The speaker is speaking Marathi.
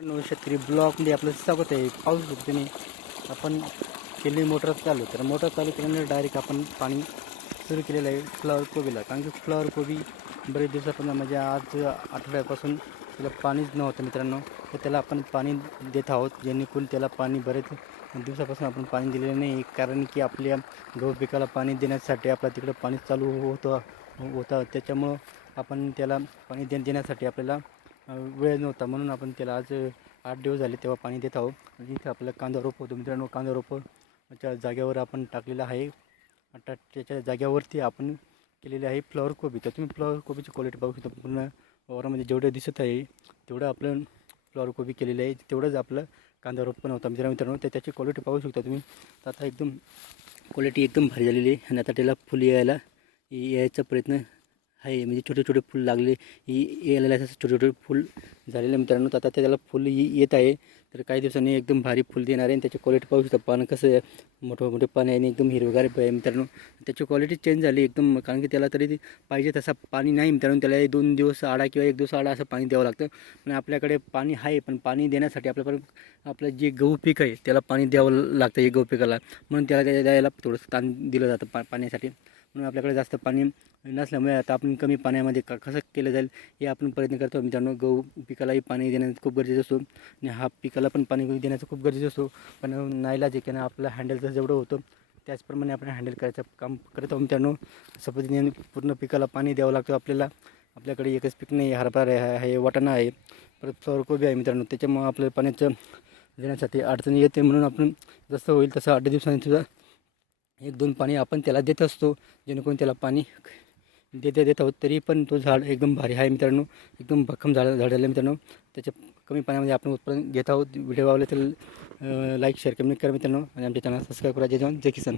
शेतकरी ब्लॉकमध्ये आपलं स्वागत आहे. पाऊस तुम्ही आपण केली मोटर चालू, तर मोटर चालू केल्यानंतर डायरेक्ट आपण पाणी सुरू केलेलं आहे फ्लॉवर कोबीला. कारण की फ्लॉवर कोबी बरेच दिवसापासून म्हणजे आज आठवड्यापासून त्याला पाणीच नव्हतं मित्रांनो. तर त्याला आपण पाणी देत आहोत, जेणेकरून त्याला पाणी बरेच दिवसापासून आपण पाणी दिलेलं नाही. कारण की आपल्या गहू पिकाला पाणी देण्यासाठी आपल्या तिकडं पाणी चालू होतं त्याच्यामुळं आपण त्याला पाणी देण्यासाठी आपल्याला वेळ नव्हता, म्हणून आपण त्याला आज 8 दिवस झाले तेव्हा पाणी देत आहोत. इथे आपल्याला कांदा रोप होतो मित्रांनो. कांदा रोपच्या जागेवर आपण टाकलेलं आहे. आता त्याच्या जागेवरती आपण केलेली आहे फ्लॉवर कोबी. तर तुम्ही फ्लॉवर कोबीची क्वालिटी पाहू शकता. पूर्ण वावरामध्ये जेवढं दिसत आहे तेवढं आपलं फ्लॉवर कोबी केलेलं आहे, तेवढंच आपलं कांदा रोप पण होता मित्रांनो. तर त्याची क्वालिटी पाहू शकता तुम्ही. तर आता एकदम क्वालिटी एकदम भारी झालेली आहे आणि आता त्याला फुल यायचा प्रयत्न आहे. म्हणजे छोटे छोटे फुल लागले यायला असं छोटे छोटे फुल झालेले मित्रांनो. तर आता त्याला फुल येत आहे. तर काही दिवसांनी एकदम भारी फुल देणार आहे आणि त्याची क्वालिटी पाहू शकता. पानं कसं आहे, मोठे मोठे पानं आहे आणि एकदम हिरवेगार आहे मित्रांनो. त्याची क्वालिटी चेंज झाली एकदम, कारण की त्याला तरी पाहिजे तसा पाणी नाही मित्रांनो. त्याला 2 दिवस आडा किंवा 1 दिवस आडा असं पाणी द्यावं लागतं. पण आपल्याकडे पाणी आहे, पण पाणी देण्यासाठी आपलं जे गहू पीक आहे त्याला पाणी द्यावं लागतं हे गहू पिकाला. म्हणून त्याला द्यायला थोडंसं ताण दिलं जातं पाण्यासाठी. म्हणून आपल्याकडे जास्त पाणी नसल्यामुळे आता आपण कमी पाण्यामध्ये कसं केलं जाईल हे आपण प्रयत्न करतो मित्रांनो. गहू पिकालाही पाणी देण्याचं खूप गरजेचं असतो आणि हा पिकाला पण पाणी देण्याचं खूप गरजेचं असतो. पण नाईलाज आहे की आपलं हँडलचं जेवढं होतं त्याचप्रमाणे आपण हँडल करायचं काम करत आहोत मित्रांनो. अशा पद्धतीने पूर्ण पिकाला पाणी द्यावं लागतं आपल्याला. आपल्याकडे एकच पीक नाही, हरभरा आहे, वाटाणा आहे, परत फ्लॉवर कोबी आहे मित्रांनो. त्याच्यामुळं आपल्याला पाण्याचं देण्यासाठी अडचणी येते. म्हणून आपण जसं होईल तसं 8 दिवसांनी सुद्धा 1-2 पाणी आपण त्याला देत असतो, जेणेकरून त्याला पाणी देत आहोत. तरी पण तो झाड एकदम भारी आहे मित्रांनो. एकदम भक्कम झालेलं मित्रांनो. त्याच्या कमी पाण्यामध्ये आपण उत्पादन घेत आहोत. व्हिडिओ आवडले तर लाईक शेअर कमेंट करा मित्रांनो आणि आमच्या चॅनल सबस्क्राईब करा. जय जवान जय किसान.